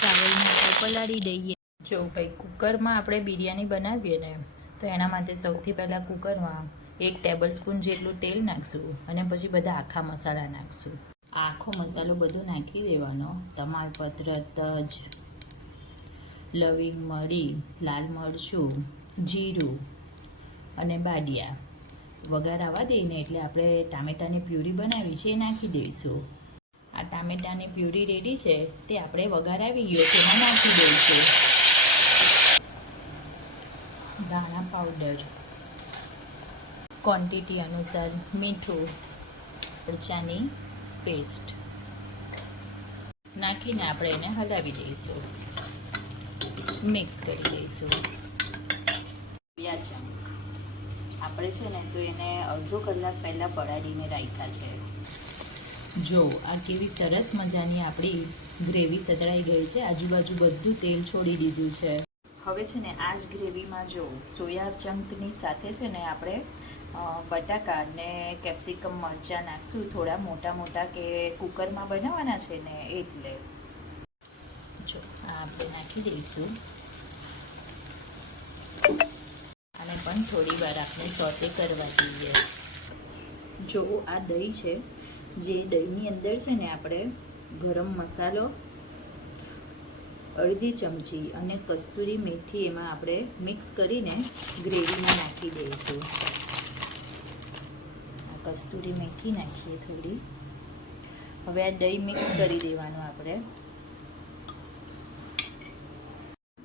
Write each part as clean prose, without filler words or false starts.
ચાવલને આપણે પલાળી દઈએ. જો ભાઈ કુકરમાં આપણે બિરયાની બનાવીએ ને તો એના માટે સૌથી પહેલાં કુકરમાં 1 ટેબલ સ્પૂન જેટલું તેલ નાખશું અને પછી બધા આખા મસાલા નાખશું. આખો મસાલો બધો નાખી દેવાનો. તમાલપત્ર, તજ, લવિંગ, મરી, લાલ મરચું, જીરું અને બાડિયા વઘાર આવવા દઈને એટલે આપણે ટામેટાની પ્યુરી બનાવી છે એ નાખી દઈશું. આ ટામેટાની પ્યુરી રેડી છે તે આપણે વઘાર આવી ગયો છે એમાં નાખી દઈશું. ધાણા પાવડર, ક્વોન્ટિટી અનુસાર મીઠું, મરચાંની પેસ્ટ નાખીને આપણે એને હલાવી દઈશું, મિક્સ કરી દઈશું. આપણે છે ને તો એને અડધો કલાક પહેલાં પલાળીને રાખ્યા છે. જો આ કેવી સરસ મજાની આપણી ગ્રેવી સતળાઈ ગઈ છે. આજુબાજુ બધું તેલ છોડી દીધું છે. હવે છે ને આ જ ગ્રેવીમાં જો સોયા ચંકની સાથે છે ને આપણે બટાકા અને કેપ્સિકમ મરચાં નાખશું, થોડા મોટા મોટા કે કુકરમાં બનાવવાના છે ને એટલે. જો આ આપણે નાખી દઈશું અને પણ થોડી વાર આપણે સોતે કરવા દઈએ. જો આ દહીં છે, જે દહીંની અંદર છે ને આપણે ગરમ મસાલો અડધી ચમચી અને કસ્તુરી મેથી એમાં આપણે મિક્સ કરીને ગ્રેવીમાં નાખી દઈશું. આ કસ્તુરી મેથી નાખીએ થોડી. હવે આ દહીં મિક્સ કરી દેવાનું આપણે.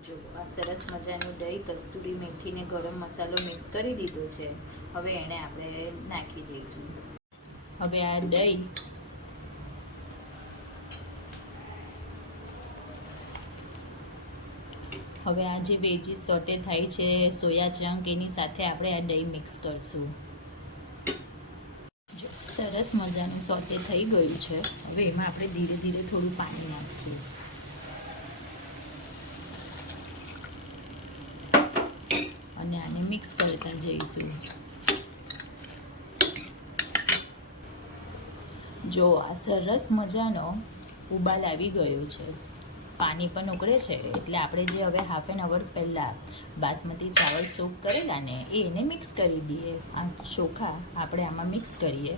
જો આ સરસ મજાનું દહીં, કસ્તુરી મેથી ને ગરમ મસાલો મિક્સ કરી દીધો છે. હવે એને આપણે નાખી દઈશું. હવે આ દહીં હવે આ જે વેજીસ સોટે થાય છે સોયા ચંક એની સાથે આપણે આ દહીં મિક્સ કરશું. જો સરસ મજાનું સોટે થઈ ગયું છે. હવે એમાં આપણે ધીરે ધીરે થોડું પાણી નાખીશું અને આને મિક્સ કરતા જઈશું. જો આ સરસ મજાનો ઉબાલ આવી ગયો છે, પાણી પણ ઉકળે છે એટલે આપણે જે હવે હાફ એન અવર્સ પહેલાં બાસમતી ચાવલ સોક કરેલા ને એને મિક્સ કરી દઈએ. આ ચોખા આપણે આમાં મિક્સ કરીએ.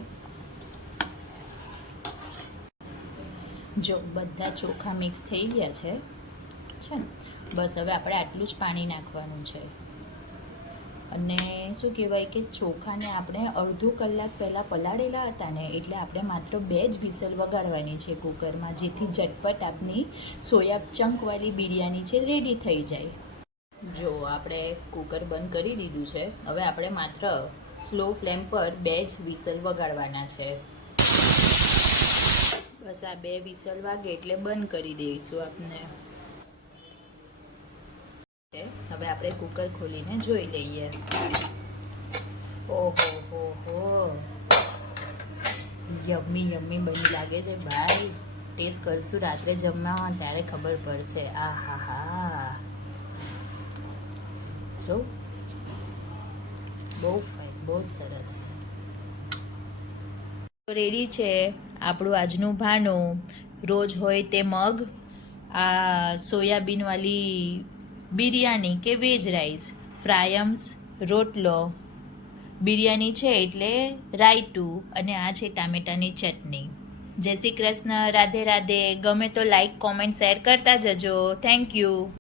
જો બધા ચોખા મિક્સ થઈ ગયા છે ને, બસ હવે આપણે આટલું જ પાણી નાખવાનું છે. અને શું કહેવાય કે ચોખાને આપણે અડધો કલાક પહેલાં પલાળેલા હતા ને એટલે આપણે માત્ર 2 જ વિસલ વગાડવાની છે કુકરમાં, જેથી ઝટપટ આપની સોયા ચંકવાળી બિરયાની છે રેડી થઈ જાય. જો આપણે કુકર બંધ કરી દીધું છે. હવે આપણે માત્ર સ્લો ફ્લેમ પર 2 જ વિસલ વગાડવાના છે. બસ આ 2 વિસલ વાગે એટલે બંધ કરી દઈશું આપણે. હવે આપણે કુકર ખોલીને જોઈ લઈએ. ઓહો હો હો, યમ્મી યમ્મી બની લાગે છે ભાઈ. ટેસ્ટ કરશું રાત્રે જમવા ત્યારે ખબર પડશે. આ હા હા, જો બહુ ફાઇન, બહુ સરસ. રેડી છે આપણું આજનું ભાણું. રોજ હોય તે મગ, આ સોયાબીનવાળી બિરયાની કે વેજ રાઈસ, ફ્રાયમ્સ, રોટલો, બિરયાની છે એટલે રાયતું અને આ છે ટામેટાની ચટણી. જય શ્રી કૃષ્ણ, રાધે રાધે. ગમે તો લાઈક, કોમેન્ટ, શેર કરતા જજો. Thank you.